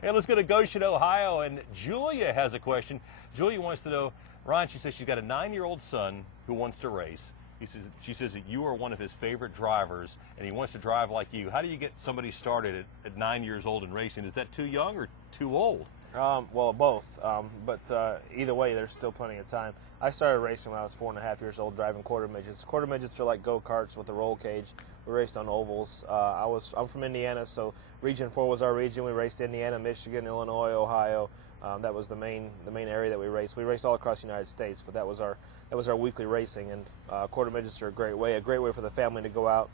Hey, let's go to Goshen, Ohio, and Julia has a question. Julia wants to know, Ryan, she says she's got a 9-year-old son who wants to race. She says that you are one of his favorite drivers, and he wants to drive like you. How do you get somebody started at 9 years old in racing? Is that too young or too old? Well, both. But either way, there's still plenty of time. I started racing when I was 4.5 years old, driving quarter midgets. Quarter midgets are like go-karts with a roll cage. We raced on ovals. I'm from Indiana, so Region 4 was our region. We raced Indiana, Michigan, Illinois, Ohio. That was the main area that we raced. We raced all across the United States, but that was our weekly racing. And quarter midgets are a great way for the family to go out.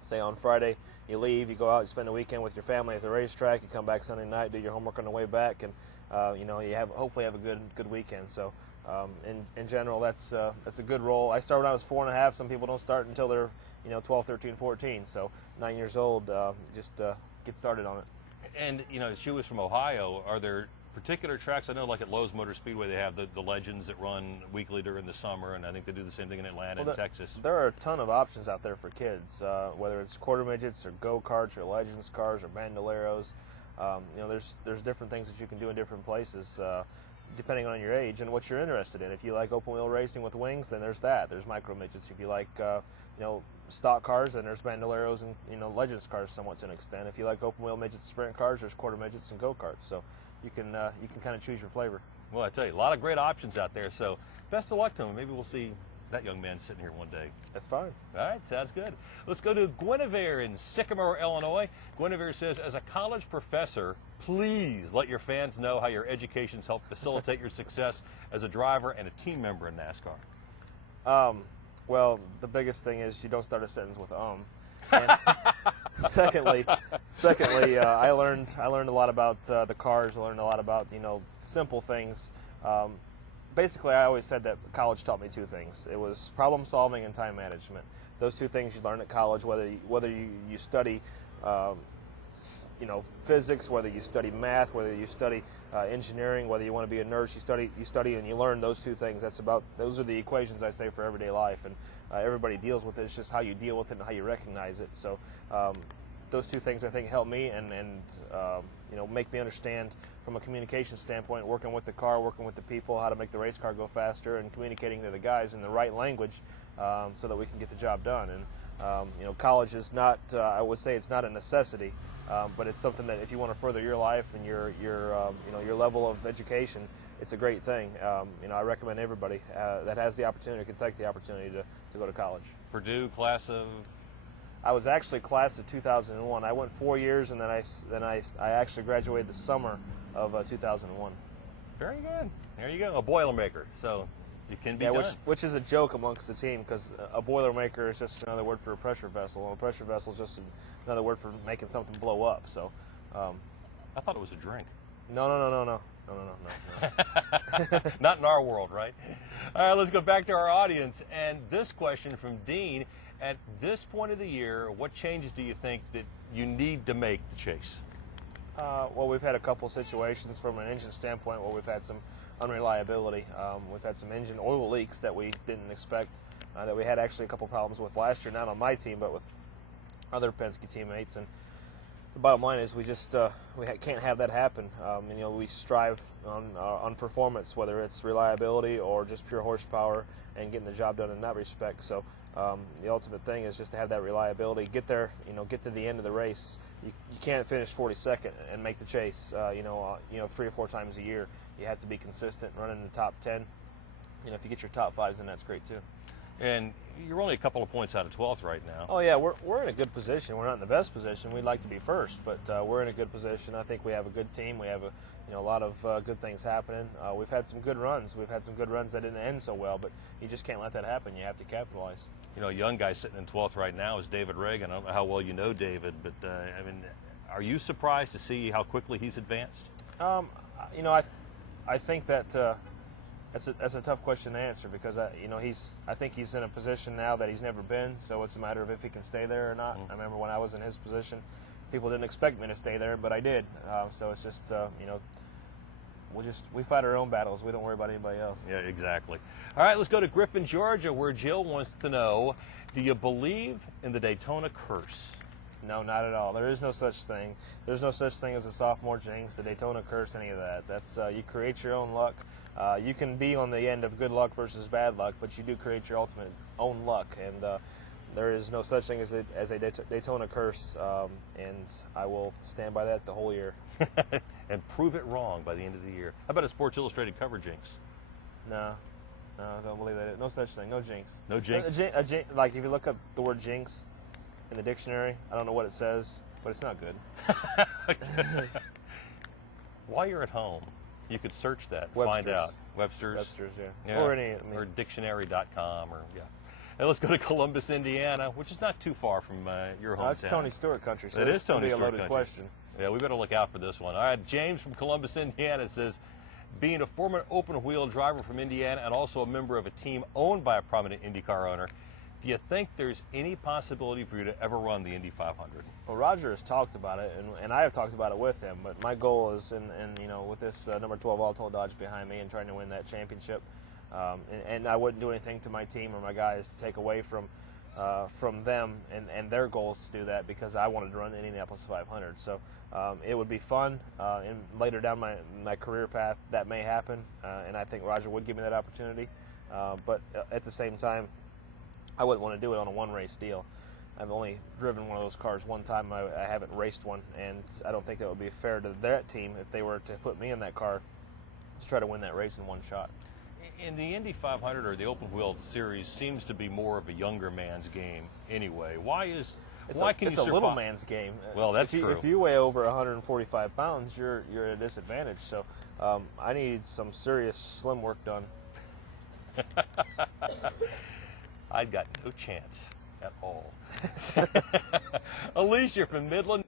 Say on Friday, you leave, you go out, you spend the weekend with your family at the racetrack. You come back Sunday night, do your homework on the way back, and you hopefully have a good weekend. So in general, that's a good role. I started when I was 4.5. Some people don't start until they're 12, 13, 14. So 9 years old, just get started on it. And she was from Ohio. Are there particular tracks? I know, like at Lowe's Motor Speedway, they have the Legends that run weekly during the summer, and I think they do the same thing in Atlanta and Texas. There are a ton of options out there for kids, whether it's quarter midgets or go-karts or Legends cars or bandoleros. There's different things that you can do in different places, depending on your age and what you're interested in. If you like open wheel racing with wings, then there's that. There's micro midgets. If you like stock cars, then there's bandoleros and Legends cars somewhat to an extent. If you like open wheel midgets, sprint cars, there's quarter midgets and go-karts. So you can kind of choose your flavor. Well, I tell you, a lot of great options out there. So best of luck to him. Maybe we'll see that young man sitting here one day. That's fine. All right, sounds good. Let's go to Guinevere in Sycamore, Illinois. Guinevere says, as a college professor, please let your fans know how your education's helped facilitate your success as a driver and a team member in NASCAR. Well, the biggest thing is you don't start a sentence with And secondly, I learned a lot about the cars. I learned a lot about simple things. Basically, I always said that college taught me two things. It was problem solving and time management. Those two things you learn at college, whether you study physics, whether you study math, whether you study engineering, whether you want to be a nurse, you study and you learn those two things. Those are the equations I say for everyday life, and everybody deals with it. It's just how you deal with it and how you recognize it. So those two things I think help me and make me understand from a communication standpoint, working with the car, working with the people, how to make the race car go faster, and communicating to the guys in the right language so that we can get the job done. And college is not, I would say it's not a necessity, but it's something that if you want to further your life and your level of education, it's a great thing. I recommend everybody that has the opportunity can take the opportunity to go to college. Purdue class of? I was actually class of 2001. I went 4 years, and then I actually graduated the summer of 2001. Very good. There you go, a Boilermaker. So it can be done. Which is a joke amongst the team, because a Boilermaker is just another word for a pressure vessel, and a pressure vessel is just another word for making something blow up. So I thought it was a drink. No. Not in our world, right? All right, let's go back to our audience. And this question from Dean: at this point of the year, what changes do you think that you need to make to Chase? Well, we've had a couple situations from an engine standpoint where we've had some unreliability. We've had some engine oil leaks that we didn't expect, that we had actually a couple problems with last year, not on my team, but with other Penske teammates. And the bottom line is we just can't have that happen. We strive on performance, whether it's reliability or just pure horsepower, and getting the job done in that respect. So the ultimate thing is just to have that reliability. Get there, get to the end of the race. You can't finish 42nd and make the chase. 3 or 4 times a year. You have to be consistent, running in the top 10. If you get your top 5s, then that's great too. And you're only a couple of points out of 12th right now. Oh yeah, we're in a good position. We're not in the best position. We'd like to be first, but we're in a good position. I think we have a good team. We have a lot of good things happening. We've had some good runs. We've had some good runs that didn't end so well, but you just can't let that happen. You have to capitalize. A young guy sitting in 12th right now is David Reagan. I don't know how well you know David, but are you surprised to see how quickly he's advanced? I think that that's a tough question to answer, because I think he's in a position now that he's never been. So it's a matter of if he can stay there or not. I remember when I was in his position, people didn't expect me to stay there, but I did. So it's just we fight our own battles. We don't worry about anybody else. Yeah, exactly. All right, let's go to Griffin, Georgia, where Jill wants to know: do you believe in the Daytona curse? No, not at all. There is no such thing. There's no such thing as a sophomore jinx, a Daytona curse, any of that. That's you create your own luck. You can be on the end of good luck versus bad luck, but you do create your ultimate own luck. And there is no such thing as a Daytona curse, and I will stand by that the whole year. And prove it wrong by the end of the year. How about a Sports Illustrated cover jinx? No, I don't believe that. No such thing. No jinx. No jinx? Like if you look up the word jinx in the dictionary, I don't know what it says, but it's not good. While you're at home, you could search that, Webster's. find out. Webster's, yeah. Or dictionary.com, or yeah. And let's go to Columbus, Indiana, which is not too far from your hometown. That's Tony Stewart country. So it is Tony Stewart Stewart country. question. Yeah, we better look out for this one. All right, James from Columbus, Indiana says, being a former open-wheel driver from Indiana and also a member of a team owned by a prominent IndyCar owner, do you think there's any possibility for you to ever run the Indy 500? Well, Roger has talked about it, and I have talked about it with him. But my goal is, with this number 12 Alltel Dodge behind me and trying to win that championship, and I wouldn't do anything to my team or my guys to take away from them and their goals to do that, because I wanted to run the Indianapolis 500. So it would be fun, and later down my career path that may happen, and I think Roger would give me that opportunity. But at the same time, I wouldn't want to do it on a one-race deal. I've only driven one of those cars one time. I haven't raced one, and I don't think that would be fair to that team if they were to put me in that car to try to win that race in one shot. In the Indy 500 or the open wheel series seems to be more of a younger man's game anyway. It's a little man's game. Well, that's true. If you weigh over 145 pounds, you're at a disadvantage. So I need some serious slim work done. I'd got no chance at all. Alicia from Midland.